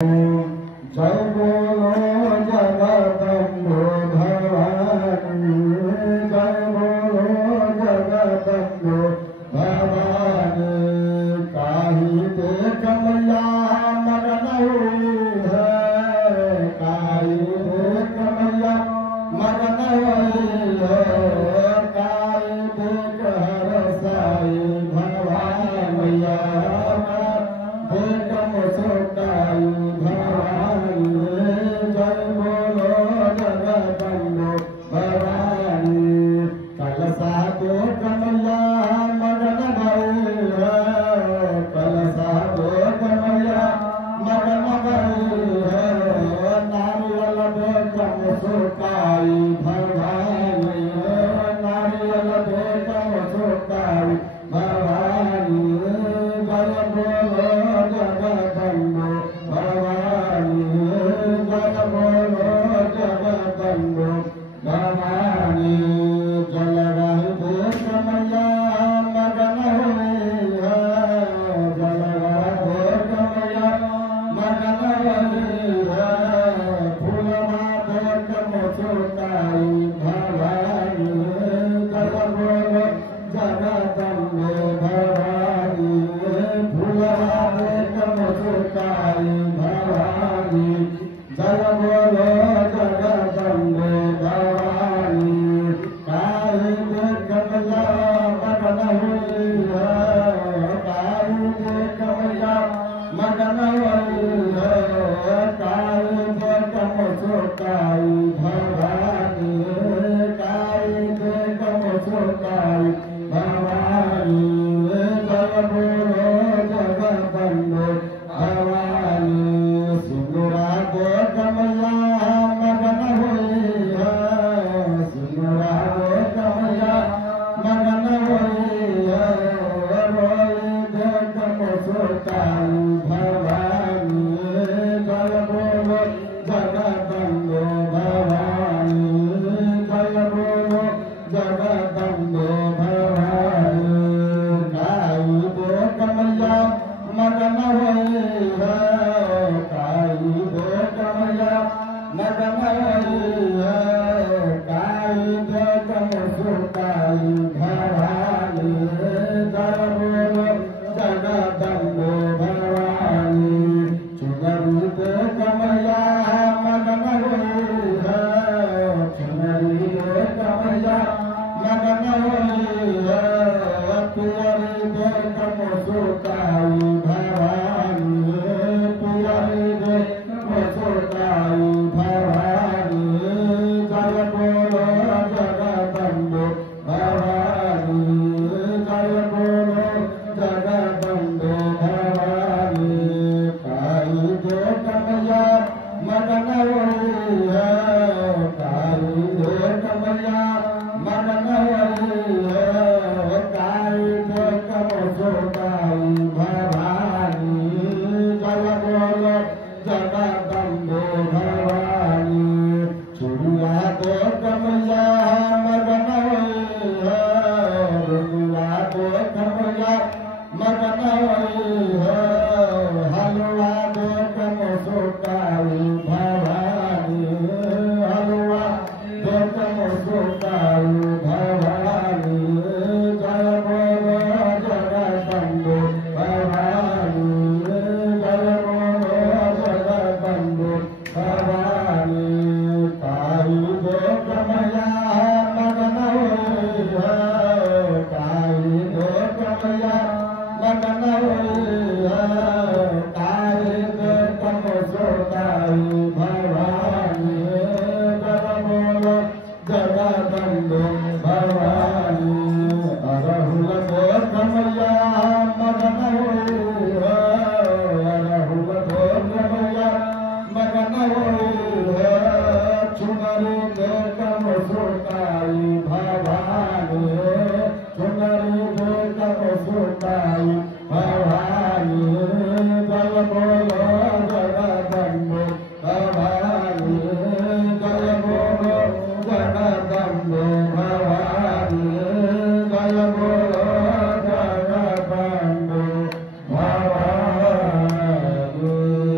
जय बोलो जगदम्बो भवानी, जय बोलो जगदम्बो भवानी। काही देख मैया मगन हुई है, काही देख मैया मगन हुई है, काही देख हर साई भगवान मैया देख मुस्काई भवानी। जय बोलो जगदम्बो भवानी। कलसा देख मैया मगन भई है, कलसा देख मैया मगन भई है, नारियल देख मुस्काई भवानी, नारियल देख मुस्काई भवानी। जय बोलो जगदम्बो भवानी, जय बोलो जगदम्बो भवानी। जलवायु देख मैया मगन हुई है, जलवायु देख मैया मगन हुई है, फूलवा देख मुस्काई भवानी। जय बोलो जगदम्बो भवानी, फूलवा देख मुस्काई भवानी। जय बोलो जगदम्बो भवानी। काही देख मैया मगन हुई है, काही देख मैया मगन हुई है, काही देख मुस्काई भवानी, काही देख मुस्काई भवानी। जय बोलो जगदम्बो भवानी। सिंदूरा देख मैया मगन हुई है, सिंदूरा देख मैया मगन हुई है, रोई देख मुस्काई भवानी। जय बोलो जगदम्बो भवानी, जय बोलो जगदम्बो भवानी। काही देख मैया मगन हुई है, काही देख मैया मगन हुई है, काही देख मुस्काई भवानी। जय बोलो जगदम्बो भवानी। चुनरी देख मैया मगन हुई है, चुनरी देख मैया मगन हुई है, पियरी देख मुस्काई भवानी, पियरी देख मुस्काई भवानी। जय बोलो जगदम्बो भवानी, जय बोलो जगदम्बो भवानी। काही देख मैया मगन हुई है, काही